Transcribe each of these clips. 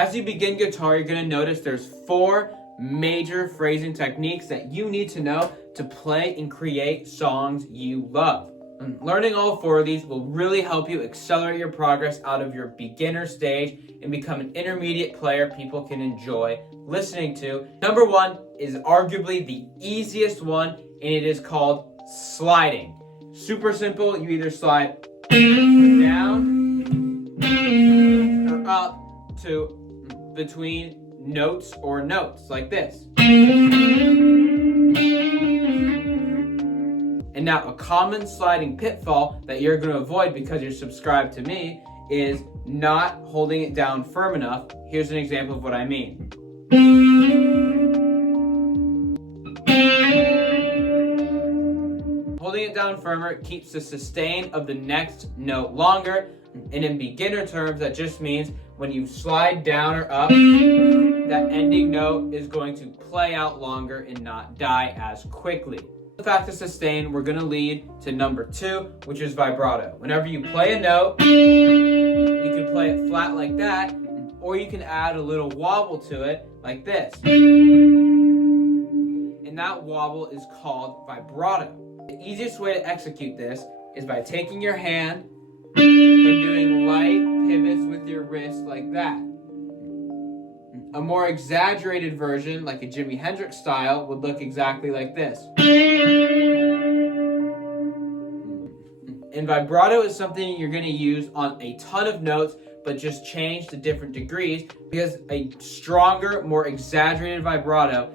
As you begin guitar, you're going to notice there's 4 major phrasing techniques that you need to know to play and create songs you love. And learning all 4 of these will really help you accelerate your progress out of your beginner stage and become an intermediate player people can enjoy listening to. Number 1 is arguably the easiest one, and it is called sliding. Super simple. You either slide down or up to between notes or notes like this. And now a common sliding pitfall that you're going to avoid because you're subscribed to me is not holding it down firm enough. Here's an example of what I mean. Holding it down firmer keeps the sustain of the next note longer. And in beginner terms, that just means when you slide down or up, that ending note is going to play out longer and not die as quickly. The fact of sustain, we're going to lead to number 2, which is vibrato. Whenever you play a note, you can play it flat like that, or you can add a little wobble to it like this. And that wobble is called vibrato. The easiest way to execute this is by taking your hand and doing light pivots with your wrist like that. A more exaggerated version, like a Jimi Hendrix style, would look exactly like this. And vibrato is something you're going to use on a ton of notes, but just change to different degrees, because a stronger, more exaggerated vibrato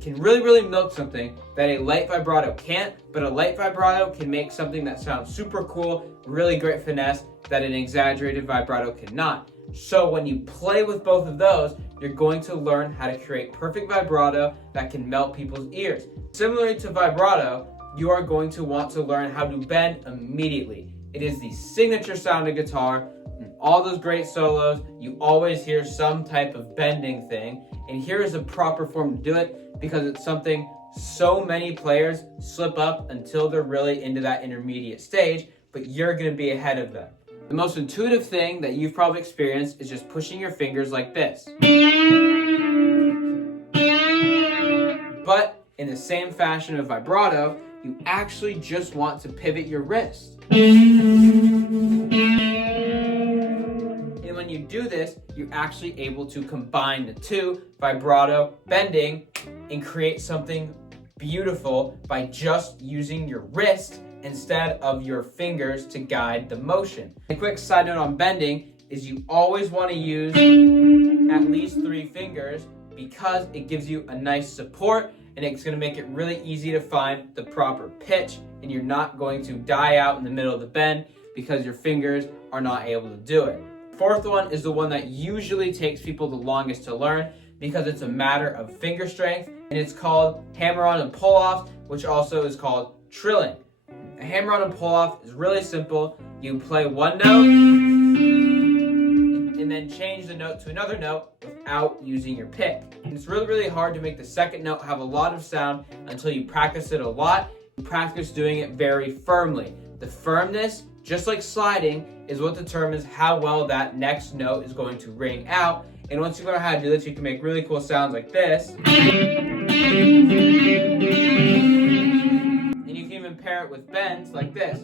can really milk something that a light vibrato can't, but a light vibrato can make something that sounds super cool, really great finesse, that an exaggerated vibrato cannot. So when you play with both of those, you're going to learn how to create perfect vibrato that can melt people's ears. Similarly to vibrato, you are going to want to learn how to bend immediately. It is the signature sound of guitar. In all those great solos, you always hear some type of bending thing. And here is a proper form to do it, because it's something so many players slip up until they're really into that intermediate stage, but you're going to be ahead of them. The most intuitive thing that you've probably experienced is just pushing your fingers like this. But in the same fashion of vibrato, you actually just want to pivot your wrist. And when you do this, you're actually able to combine the two, vibrato, bending, and create something beautiful by just using your wrist instead of your fingers to guide the motion. A quick side note on bending is you always want to use at least 3 fingers, because it gives you a nice support and it's going to make it really easy to find the proper pitch, and you're not going to die out in the middle of the bend because your fingers are not able to do it. Fourth one is the one that usually takes people the longest to learn because it's a matter of finger strength, and it's called Hammer-On and Pull-Offs, which also is called trilling. A hammer-on and pull-off is really simple. You play one note and then change the note to another note without using your pick. And it's really hard to make the second note have a lot of sound until you practice it a lot. You practice doing it very firmly. The firmness, just like sliding, is what determines how well that next note is going to ring out. And once you learn how to do this, you can make really cool sounds like this. And you can even pair it with bends like this.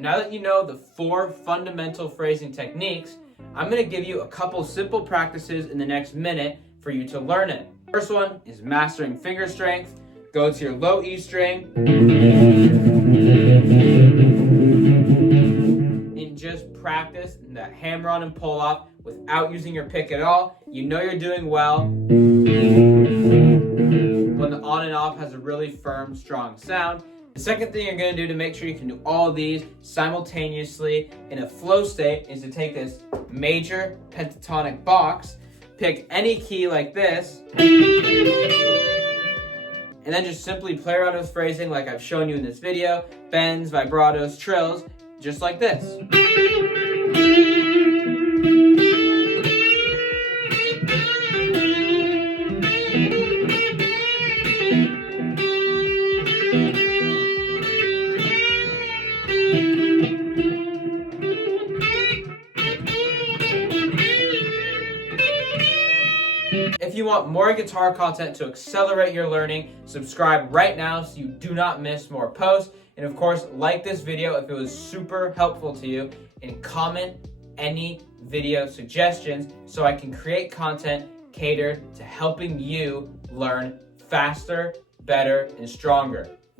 Now that you know the 4 fundamental phrasing techniques, I'm going to give you a couple simple practices in the next minute for you to learn it. First one is mastering finger strength. Go to your low E string and just practice that hammer-on and pull-off without using your pick at all. You know you're doing well when the on and off has a really firm, strong sound. The second thing you're going to do to make sure you can do all of these simultaneously in a flow state is to take this major pentatonic box, pick any key like this, and then just simply play around with phrasing like I've shown you in this video, bends, vibratos, trills, just like this. you want more guitar content to accelerate your learning, subscribe right now so you do not miss more posts. And of course, like this video if it was super helpful to you, and comment any video suggestions so I can create content catered to helping you learn faster, better, and stronger.